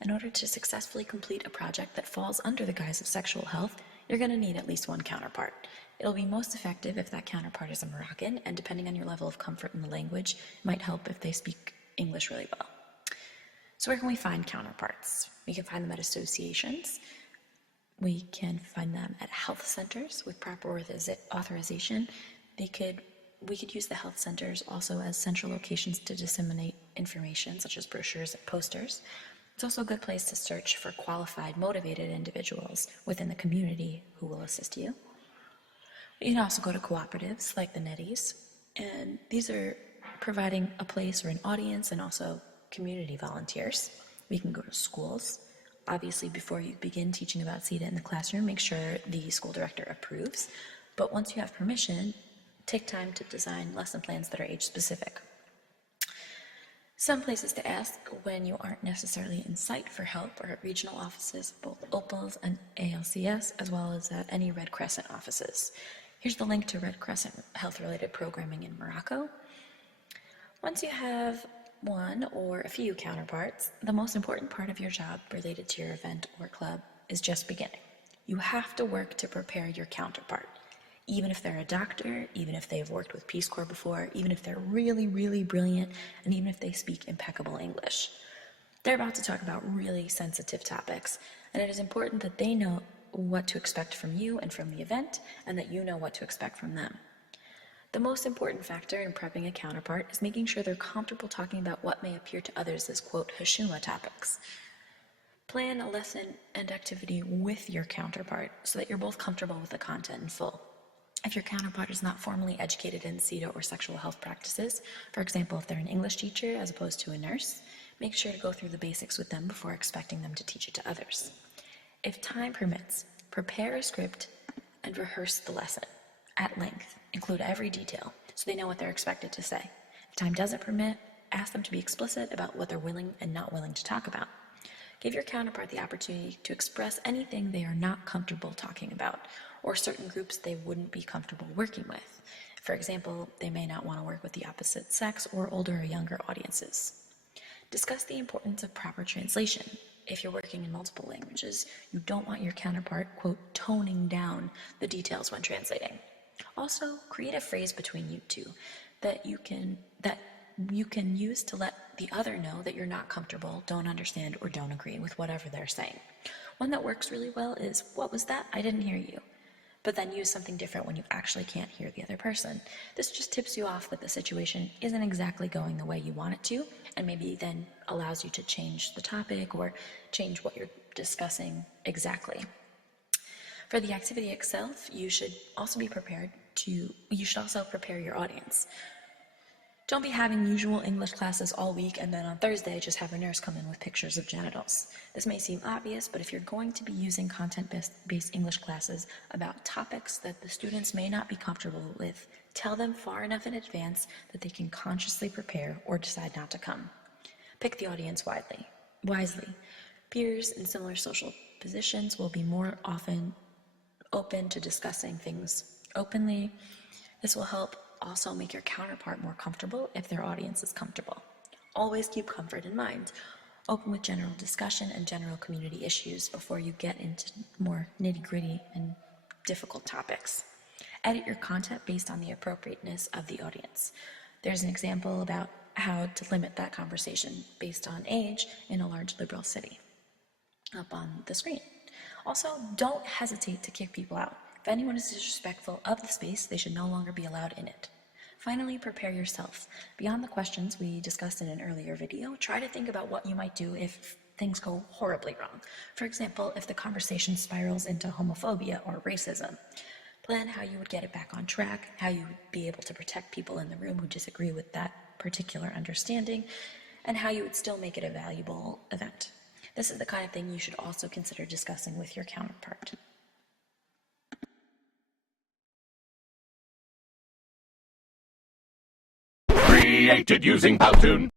In order to successfully complete a project that falls under the guise of sexual health, you're going to need at least one counterpart. It'll be most effective if that counterpart is a Moroccan, and depending on your level of comfort in the language, it might help if they speak English really well. So where can we find counterparts? We can find them at associations. We can find them at health centers with proper authorization. We could use the health centers also as central locations to disseminate information, such as brochures and posters. It's also a good place to search for qualified, motivated individuals within the community who will assist you. You can also go to cooperatives like the Netties, and these are providing a place or an audience and also community volunteers. We can go to schools. Obviously, before you begin teaching about CETA in the classroom, make sure the school director approves. But once you have permission, take time to design lesson plans that are age-specific. Some places to ask when you aren't necessarily in sight for help are at regional offices, both OPALS and ALCS, as well as at any Red Crescent offices. Here's the link to Red Crescent health-related programming in Morocco. Once you have one or a few counterparts, the most important part of your job related to your event or club is just beginning. You have to work to prepare your counterpart. Even if they're a doctor, even if they've worked with Peace Corps before, even if they're really, really brilliant, and even if they speak impeccable English. They're about to talk about really sensitive topics, and it is important that they know what to expect from you and from the event, and that you know what to expect from them. The most important factor in prepping a counterpart is making sure they're comfortable talking about what may appear to others as, quote, hashuma topics. Plan a lesson and activity with your counterpart so that you're both comfortable with the content in full. If your counterpart is not formally educated in CETA or sexual health practices, for example, if they're an English teacher as opposed to a nurse, make sure to go through the basics with them before expecting them to teach it to others. If time permits, prepare a script and rehearse the lesson at length. Include every detail so they know what they're expected to say. If time doesn't permit, ask them to be explicit about what they're willing and not willing to talk about. Give your counterpart the opportunity to express anything they are not comfortable talking about, or certain groups they wouldn't be comfortable working with. For example, they may not want to work with the opposite sex or older or younger audiences. Discuss the importance of proper translation. If you're working in multiple languages, you don't want your counterpart, quote, toning down the details when translating. Also, create a phrase between you two that you can use to let the other know that you're not comfortable, don't understand, or don't agree with whatever they're saying. One that works really well is, "What was that? I didn't hear you." But then use something different when you actually can't hear the other person. This just tips you off that the situation isn't exactly going the way you want it to, and maybe then allows you to change the topic or change what you're discussing exactly. For the activity itself, you should also prepare your audience. Don't be having usual English classes all week and then on Thursday just have a nurse come in with pictures of genitals. This may seem obvious, but if you're going to be using content-based English classes about topics that the students may not be comfortable with, tell them far enough in advance that they can consciously prepare or decide not to come. Pick the audience wisely. Peers in similar social positions will be more often open to discussing things openly. This will help also make your counterpart more comfortable if their audience is comfortable. Always keep comfort in mind. Open with general discussion and general community issues before you get into more nitty-gritty and difficult topics. Edit your content based on the appropriateness of the audience. There's an example about how to limit that conversation based on age in a large liberal city up on the screen. Also, don't hesitate to kick people out. If anyone is disrespectful of the space, they should no longer be allowed in it. Finally, prepare yourself. Beyond the questions we discussed in an earlier video, try to think about what you might do if things go horribly wrong. For example, if the conversation spirals into homophobia or racism. Plan how you would get it back on track, how you would be able to protect people in the room who disagree with that particular understanding, and how you would still make it a valuable event. This is the kind of thing you should also consider discussing with your counterpart. Created using Powtoon.